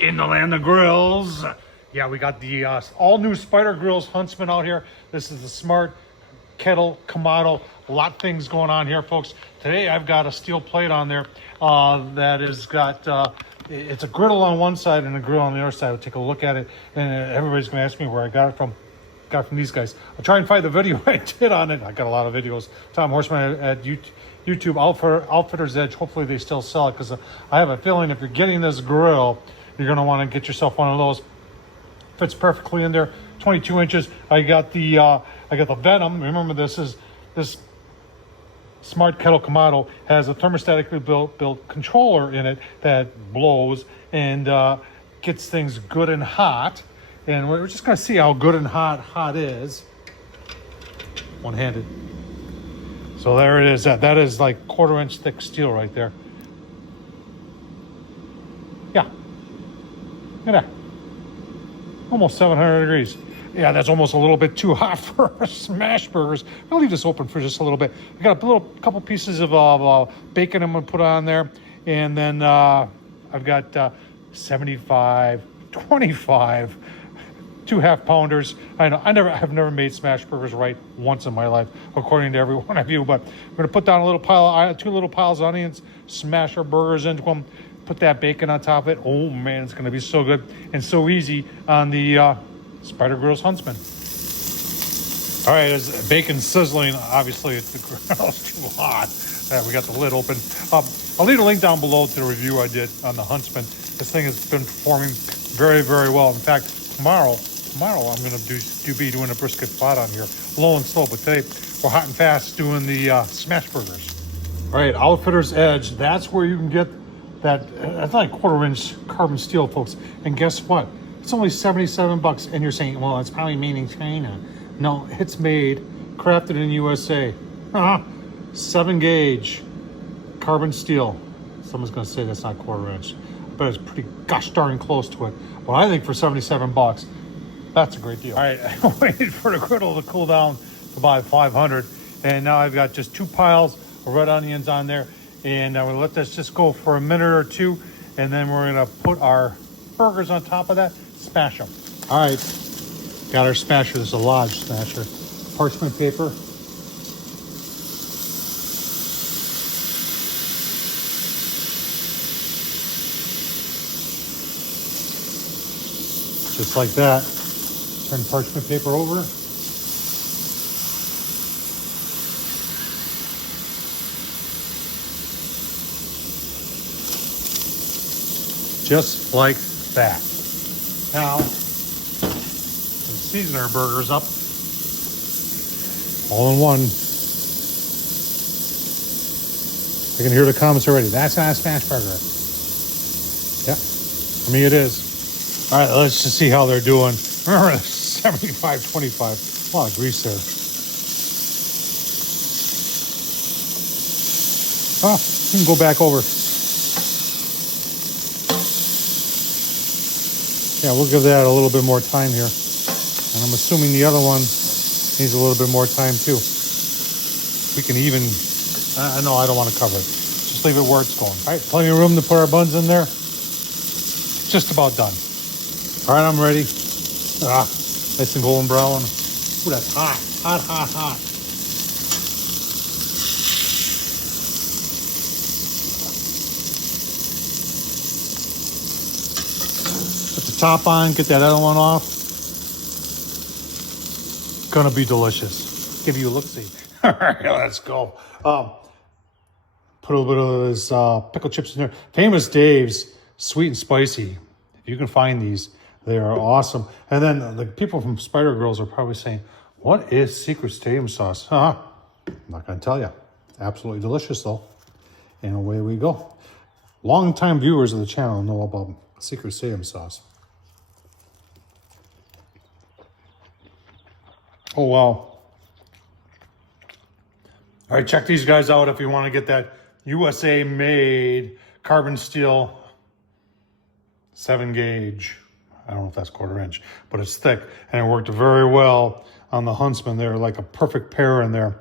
in the land of grills. Yeah, we got the all new Spider Grills Huntsman out here. This is the smart Kettle Kamado. A lot of things going on here, folks. Today I've got a steel plate on there that has got it's a griddle on one side and a grill on the other side. I'll take a look at it, and everybody's going to ask me where I got it from. Got it from these guys. I'll try and find the video I did on it. I got a lot of videos. Tom Horsman at YouTube Outfitter's Edge. Hopefully they still sell it, because I have a feeling if you're getting this grill, you're going to want to get yourself one of those. Fits perfectly in there. 22 inches. I got the Venom. Remember, this smart Kettle Kamado has a thermostatically built controller in it that blows and gets things good and hot. And we're just going to see how good and hot is. One-handed. So there it is. That is like 1/4 inch thick steel right there. Yeah. Look at that. Almost 700 degrees. Yeah, that's almost a little bit too hot for smash burgers. I'll leave this open for just a little bit. I got a couple pieces of bacon I'm going to put on there. And then I've got 75, 25, 2 half-pounders. I know I've never made smash burgers right once in my life, according to every one of you. But we're going to put down a little pile, 2 little piles of onions, smash our burgers into them, put that bacon on top of it. Oh man, it's going to be so good and so easy on the Spider Grills Huntsman. All right, as bacon sizzling, obviously the grill's too hot. We got the lid open. I'll leave a link down below to the review I did on the Huntsman. This thing has been performing very, very well. In fact, tomorrow I'm going to be doing a brisket flat on here, low and slow. But today we're hot and fast doing the smash burgers. All right, Outfitter's Edge. That's where you can get that. That's like 1/4 inch carbon steel, folks. And guess what? It's only 77 bucks. And you're saying, well, it's probably made in China. No, it's made, crafted in USA. 7 gauge carbon steel. Someone's going to say that's not 1/4 inch, but it's pretty gosh darn close to it. Well, I think for 77 bucks, that's a great deal. All right, I waited for the griddle to cool down to about 500, and now I've got just 2 piles of red onions on there, and I'm going to let this just go for a minute or two, and then we're going to put our burgers on top of that, smash them. All right, got our smasher. This is a Lodge smasher. Parchment paper. Just like that. Turn parchment paper over. Just like that. Now, let's season our burgers up. All in one. I can hear the comments already. That's not a smash burger. Yeah, for me it is. All right, let's just see how they're doing. Remember, 75, 25. A lot of grease there. Oh, you can go back over. Yeah, we'll give that a little bit more time here. And I'm assuming the other one needs a little bit more time too. We can even, I know I don't want to cover it. Just leave it where it's going. All right, plenty of room to put our buns in there. Just about done. All right, I'm ready. Nice and golden brown. Ooh, that's hot. Hot, hot, hot. Put the top on, get that other one off. Gonna be delicious. Give you a look-see. All right, let's go. Put a little bit of this pickle chips in there. Famous Dave's Sweet and Spicy. If you can find these, they are awesome. And then the people from Spider Grills are probably saying, what is Secret Stadium sauce? I'm not going to tell you. Absolutely delicious, though. And away we go. Long-time viewers of the channel know about Secret Stadium sauce. Oh, wow. All right, check these guys out if you want to get that USA-made carbon steel 7 gauge. I don't know if that's 1/4 inch, but it's thick, and it worked very well on the Huntsman. They're like a perfect pair in there.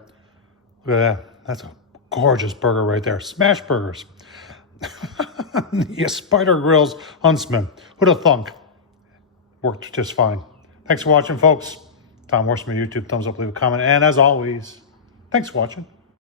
Look at that. That's a gorgeous burger right there. Smash burgers. Yes, Spider Grills Huntsman. Who'd have thunk? Worked just fine. Thanks for watching, folks. Tom Horsman, YouTube. Thumbs up, leave a comment. And as always, thanks for watching.